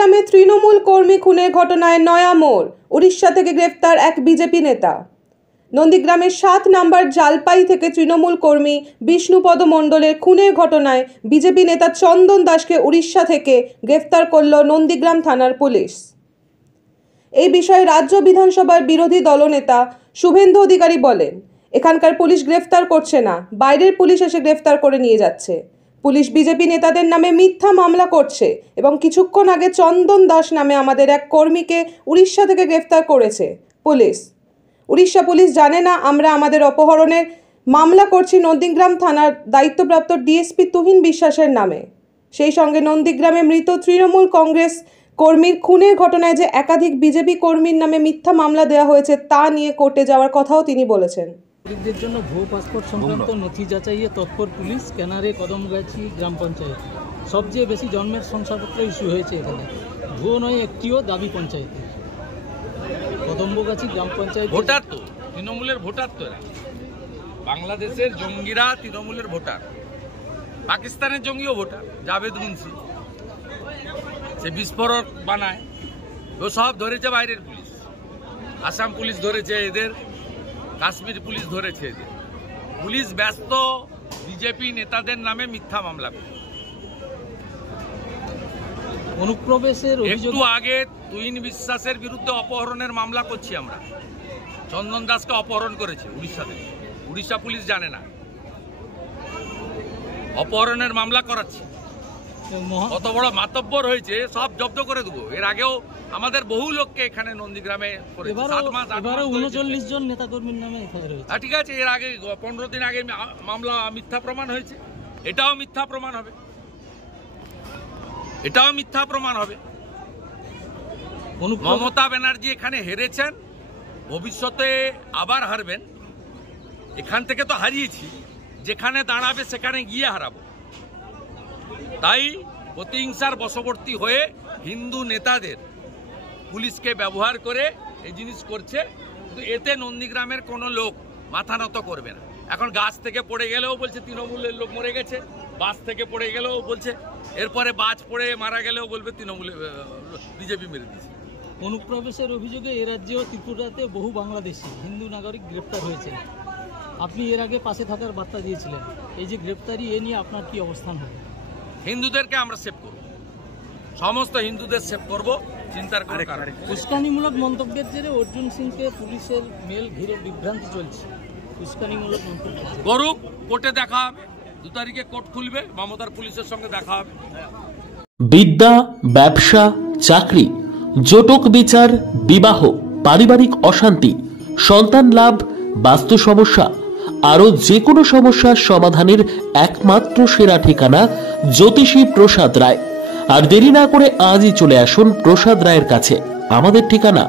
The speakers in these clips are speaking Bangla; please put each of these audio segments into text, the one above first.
নন্দীগ্রামে তৃণমূল কর্মী খুনের ঘটনায় নয়া মোড়। উড়িষ্যা থেকে গ্রেফতার এক বিজেপি নেতা। নন্দীগ্রামের 7 নম্বর জালপাই থেকে তৃণমূল কর্মী বিষ্ণুপদ মণ্ডলের খুনের ঘটনায় বিজেপি নেতা চন্দন দাসকে উড়িষ্যা থেকে গ্রেফতার করল নন্দীগ্রাম থানার পুলিশ। এই বিষয়ে রাজ্য বিধানসভার বিরোধী দলনেতা শুভেন্দু অধিকারী বলেন, এখানকার পুলিশ গ্রেফতার করছে না, বাইরের পুলিশ এসে গ্রেফতার করে নিয়ে যাচ্ছে। পুলিশ বিজেপি নেতাদের নামে মিথ্যা মামলা করছে এবং কিছুক্ষণ আগে চন্দন দাস নামে আমাদের এক কর্মীকে উড়িষ্যা থেকে গ্রেফতার করেছে পুলিশ। উড়িষ্যা পুলিশ জানে না আমরা আমাদের অপহরণের মামলা করছি নন্দীগ্রাম থানার দায়িত্বপ্রাপ্ত ডিএসপি তুহিন বিশ্বাসের নামে। সেই সঙ্গে নন্দীগ্রামে মৃত তৃণমূল কংগ্রেস কর্মীর খুনের ঘটনায় যে একাধিক বিজেপি কর্মীর নামে মিথ্যা মামলা দেওয়া হয়েছে তা নিয়ে কোর্টে যাওয়ার কথাও তিনি বলেছেন। নাগরিকদের জন্য ভুয়ো পাসপোর্ট সংক্রান্ত নথি যাচাইয়ে তৎপর পুলিশ। ক্যানারে কদমগাছি গ্রাম পঞ্চায়েত সবচেয়ে বেশি জন্মের শংসাপত্র ইস্যু হয়েছে এখানে। ভুয়ো নয় একটিও দাবি পঞ্চায়েতে। কদমগাছি গ্রাম পঞ্চায়েত ভোটার তো তৃণমূলের ভোটার, তো এরা বাংলাদেশের জঙ্গিরা তৃণমূলের ভোটার, পাকিস্তানের জঙ্গিও ভোটার। জাভেদ মুন্সি সে বিস্ফোরক বানায়, ও সব ধরেছে বাইরের পুলিশ। আসাম পুলিশ ধরেছে এদের, কাশ্মীর পুলিশ ধরেছে এদের। পুলিশ ব্যস্ত বিজেপি নেতাদের নামে মিথ্যা মামলা। অনুপ্রবেশের একটু আগে তুহিন বিশ্বাসের বিরুদ্ধে অপহরণের মামলা করছি আমরা। চন্দন দাসকে অপহরণ করেছে উড়িষ্যা থেকে। উড়িষ্যা পুলিশ জানে না, অপহরণের মামলা করাচ্ছে। কত বড় মাতব্বর হয়েছে, সব জব্দ করে দেবো। এর আগেও আমাদের বহু লোককে এখানে নন্দীগ্রামে 39 জন নেতাকর্মীর নামে ঠিক আছে। এর আগে 15 দিন আগে মামলা মিথ্যা প্রমাণ হয়েছে। এটাও মিথ্যা প্রমাণ হবে, এটাও মিথ্যা প্রমাণ হবে। মমতা ব্যানার্জি এখানে হেরেছেন, ভবিষ্যতে আবার হারবেন। এখান থেকে তো হারিয়েছি, যেখানে দাঁড়াবে সেখানে গিয়ে হারাবো। তাই প্রতিহিংসার বশবর্তী হয়ে হিন্দু নেতাদের পুলিশকে ব্যবহার করে এই জিনিস করছে। কিন্তু এতে নন্দীগ্রামের কোনো লোক মাথা নত করবে না। এখন গাছ থেকে পড়ে গেলেও বলছে তৃণমূলের লোক মরে গেছে, বাস থেকে পড়ে গেলেও বলছে, এরপরে বাজ পড়ে মারা গেলেও বলবে তৃণমূলে বিজেপি মেরে দিয়েছে। অনুপ্রবেশের অভিযোগে এ রাজ্যেও ত্রিপুরাতে বহু বাংলাদেশি হিন্দু নাগরিক গ্রেপ্তার হয়েছে। আপনি এর আগে পাশে থাকার বার্তা দিয়েছিলেন, এই যে গ্রেপ্তারি, এ নিয়ে আপনার কি অবস্থান হবে? হিন্দুদেরকে আমরা সেভ করব, সমস্ত হিন্দুদের সেভ করব, চিন্তার কোনো কারণ নেই। উস্কানিমূলক মন্তব্যের জেরে অর্জুন সিংকে পুলিশের মেল ঘিরে বিভ্রান্তি চলছে। উস্কানিমূলক মন্তব্য করুক, কোর্টে দেখা হবে। 2 তারিখে কোর্ট খুলবে, মমতার পুলিশের সঙ্গে দেখা হবে। বিদ্যা, ব্যবসা, চাকরি, জটক বিচার, বিবাহ, পারিবারিক অশান্তি, সন্তান লাভ, বাস্তু সমস্যা, আরো যে কোনো সমস্যার সমাধানের একমাত্র সেরা ঠিকানা জ্যোতিষী প্রসাদ রায়। আর দেরি না করে আজই চলে আসুন প্রসাদ রায়ের কাছে। আমাদের ঠিকানা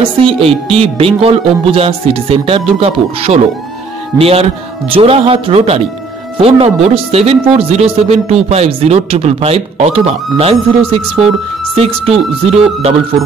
RC80 Bengal Ambuja city centre, Durgapur 16, near Jorhat rotary. Phone নম্বর 7407250555 অথবা 9064620444।